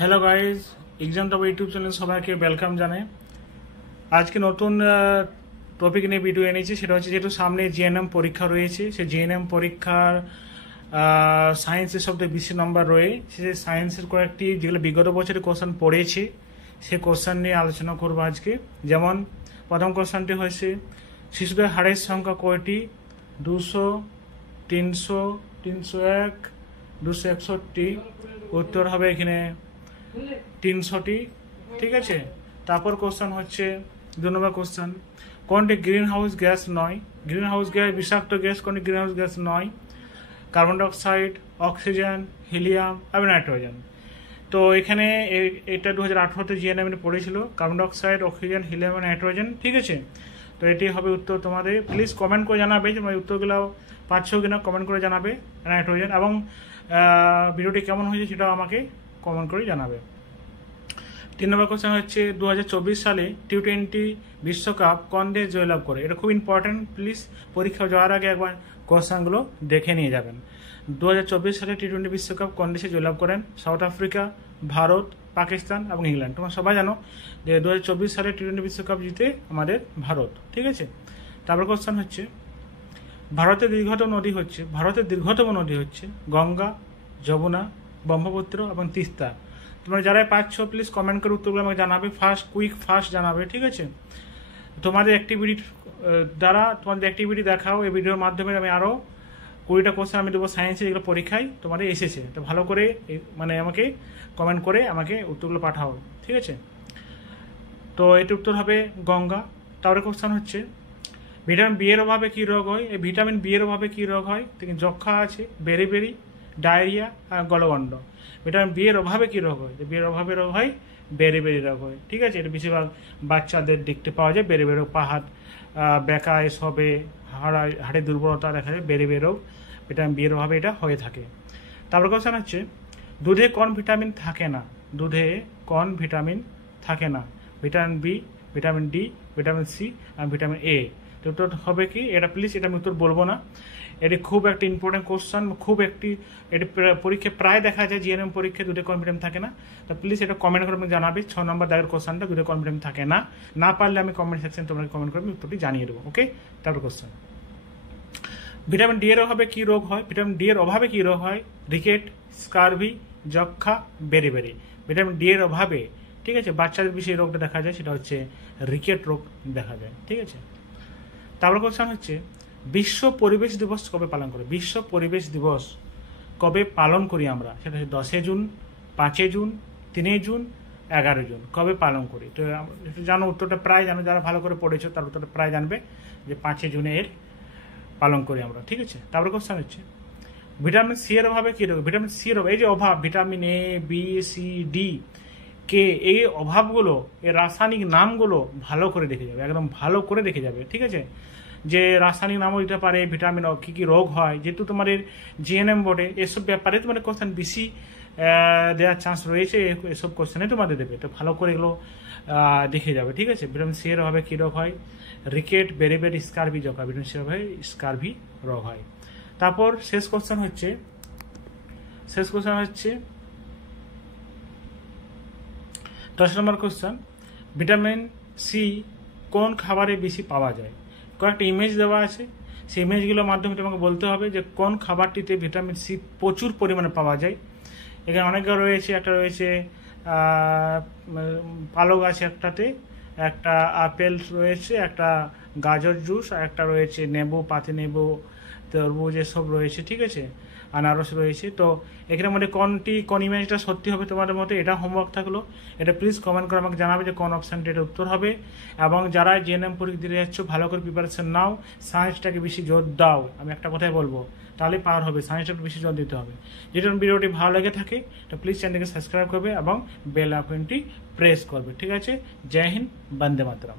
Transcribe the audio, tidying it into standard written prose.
Hello guys, exam top YouTube channel সবাইকে welcome জানাই। আজকে নতুন টপিক নিয়ে ভিডিও এনেছি, সেটা হচ্ছে যেহেতু সামনে জিএনএম পরীক্ষা রয়েছে, সেই জিএনএম পরীক্ষার সায়েন্সের সবথেকে বেশি নম্বর রয়েছে। সেই সায়েন্সের কয়েকটি যেগুলো বিগত বছরে কোশ্চেন পড়েছে সেই কোশ্চেন নিয়ে আলোচনা করবো আজকে। যেমন প্রথম কোশ্চেনটি হয়েছে, শিশুদের হাড়ের সংখ্যা কয়টি? 200, 300, 301, 261। উত্তর হবে এখানে 300টি। ঠিক আছে। তারপর কোশ্চেন হচ্ছে 2 নম্বর কোশ্চেন, কোনটি গ্রিন হাউস গ্যাস নয়? গ্রিন হাউস গ্যাস বিষাক্ত গ্যাস কোনটি গ্রিন হাউস গ্যাস নয়? কার্বন ডাইঅক্সাইড, অক্সিজেন, হিলিয়াম এবং নাইট্রোজেন। তো এখানে এটা 2018-তে জিএনএম পড়েছিল, কার্বন ডাইঅক্সাইড, অক্সিজেন, হিলিয়াম এবং নাইট্রোজেন। ঠিক আছে। তো এটি হবে উত্তর তোমাদের। প্লিজ কমেন্ট করে জানাবে যে উত্তরগুলো পাচ্ছ কিনা, কমেন্ট করে জানাবে নাইট্রোজেন। এবং ভিডিওটি কেমন হয়েছে সেটাও আমাকে কমেন্ট করে জানাবে। 3 নম্বর কোশ্চেন হচ্ছে, 2024 সালে টি20 বিশ্বকাপ কোন দেশ জয়লাভ করে? এটা খুব ইম্পর্টেন্ট, প্লিজ পরীক্ষা যাওয়ার আগে একবার কোশ্চেনগুলো দেখে নিয়ে যাবেন। 2024 সালে টি20 বিশ্বকাপ কোন দেশে জয়লাভ করেন? সাউথ আফ্রিকা, ভারত, পাকিস্তান এবং ইংল্যান্ড। তোমরা সবাই জানো যে 2024 সালে টি20 বিশ্বকাপ জিতে আমাদের ভারত। ঠিক আছে। তারপর কোশ্চেন হচ্ছে, ভারতের দীর্ঘতম নদী হচ্ছে গঙ্গা, যমুনা, ব্রহ্মপুত্র এবং তিস্তা। তোমরা যারা পাচ্ছ প্লিজ কমেন্ট করে উত্তরগুলো আমাকে জানাবে, ফার্স্ট জানাবে। ঠিক আছে। তোমাদের অ্যাক্টিভিটি দেখাও। এই ভিডিওর মাধ্যমে আমি আরও 20টা কোশ্চেন আমি দেবো সায়েন্সে, যেগুলো পরীক্ষায় তোমাদের এসেছে। তো ভালো করে আমাকে কমেন্ট করে আমাকে উত্তরগুলো পাঠাও। ঠিক আছে। তো এটির উত্তর হবে গঙ্গা। তারপরে কোশ্চেন হচ্ছে, ভিটামিন বি এর অভাবে কী রোগ হয়? এই ভিটামিন বি এর অভাবে কী রোগ হয়? যক্ষা আছে, বেরিবেরি, ডায়রিয়া, গলগণ্ড। ভিটামিন বি এর অভাবে কী রোগ হয়? বি এর অভাবে রোগ হয় বেরিবেরি রোগ হয়। ঠিক আছে। এটা বেশিরভাগ বাচ্চাদের দেখতে পাওয়া যায়। বেরিবেরি রোগ, পা হাত ব্যাকা এসবে, হাড়ের দুর্বলতা দেখা যায়, বেরিবেরি রোগ ভিটামিন বি এর অভাবে এটা হয়ে থাকে। তারপর কোশ্চেন হচ্ছে, দুধে কোন ভিটামিন থাকে না? দুধে কোন ভিটামিন থাকে না? Vitamin B, vitamin D, vitamin C আর ভিটামিন এ। তো উত্তর হবে কি? এটা প্লিজ এটা আমি উত্তর বলবো না। এটি খুব একটা ইম্পর্টেন্ট কোশ্চেন, এটি পরীক্ষায় প্রায় দেখা যায় জিএনএম পরীক্ষায় দুধে কোন ভিটামিন থাকে না। তো প্লিজ এটা কমেন্ট করে আমাকে জানাবে। 6 নম্বর দাগের কোশ্চেনটা, দুধে কোন ভিটামিন থাকে না। না পারলে আমি কমেন্ট সেকশন তোমাকে কমেন্ট করে আমি উত্তরটি জানিয়ে দেবো। ওকে। তারপর কোশ্চেন, ভিটামিন ডি এর অভাবে কি রোগ হয়? ভিটামিন ডি এর অভাবে কি রোগ হয়? রিকেট, স্কারভি, যক্ষা, বেরিবেরি। ভিটামিন ডি এর অভাবে, ঠিক আছে, বাচ্চাদের বেশি এই রোগটা দেখা যায়, সেটা হচ্ছে রিকেট রোগ দেখা যায়। ঠিক আছে। তারপর কোশ্চেন হচ্ছে, বিশ্ব পরিবেশ দিবস কবে পালন করে? বিশ্ব পরিবেশ দিবস কবে পালন করি আমরা? সেটা হচ্ছে 10 জুন, 5 জুন, 3 জুন, 11 জুন। কবে পালন করি? তো জানো উত্তরটা প্রায় জানো, যারা ভালো করে পড়েছো তার উত্তরটা প্রায় জানবে যে 5 জুনে এর পালন করি আমরা। ঠিক আছে। তারপর কোশ্চেন হচ্ছে, ভিটামিন সি এর অভাবে কি রোগ? ভিটামিন সি এর এই যে অভাব, vitamin A, B, C, D, K, এই অভাবগুলো, এর রাসায়নিক নামগুলো ভালো করে দেখে যাবে, একদম ভালো করে দেখে যাবে। ঠিক আছে। যে রাসায়নিক নামও দিতে পারে, ভিটামিন কী কী রোগ হয়, যেহেতু তোমাদের জিএনএম বোর্ডে এসব ব্যাপারে তোমাদের কোশ্চেন বেশি দেওয়ার চান্স রয়েছে, এসব কোশ্চেনে তোমাদের দেবে। তো ভালো করে এগুলো দেখে যাবে। ঠিক আছে। ভিটামিন সি এর অভাবে কী রোগ হয়? রিকেট, বেরিবেরি, স্কারভি, যক্ষা। ভিটামিন সি এর অভাবে স্কারভি রোগ হয়। তারপর শেষ কোশ্চেন হচ্ছে 10 নম্বর কোশ্চেন, ভিটামিন সি কোন খাবারে বেশি পাওয়া যায়? কয়েকটা ইমেজ দেওয়া আছে, সেই ইমেজগুলোর মাধ্যমে তোমাকে বলতে হবে যে কোন খাবারটিতে ভিটামিন সি প্রচুর পরিমাণে পাওয়া যায়। এখানে অনেকগুলো রয়েছে। একটা রয়েছে পালক আছে একটাতে, একটা আপেল রয়েছে, একটা গাজর জুস, আর একটা রয়েছে নেবু, পাতিলেবু, তরমুজ, এসব রয়েছে। ঠিক আছে। আনারস রয়েছে। তো এখানের মধ্যে কোন ইমেজটা সত্যি হবে তোমাদের মতে? এটা হোমওয়ার্ক থাকলো। এটা প্লিজ কমেন্ট করে আমাকে জানাবে যে কোন অপশানটা এটা উত্তর হবে। এবং যারা জিএনএম পরীক্ষা দিতে যাচ্ছ ভালো করে প্রিপারেশন নাও, সায়েন্সটাকে বেশি জোর দাও। আমি একটা কথাই বলবো, তাহলে পাওয়ার হবে। সায়েন্সটাকে বেশি জোর দিতে হবে। যেটা ভিডিওটি ভালো লেগে থাকে তো প্লিজ চ্যানেলকে সাবস্ক্রাইব করবে এবং বেল আইকনটি প্রেস করবে। ঠিক আছে। জয় হিন্দ, বন্দে মাতরম।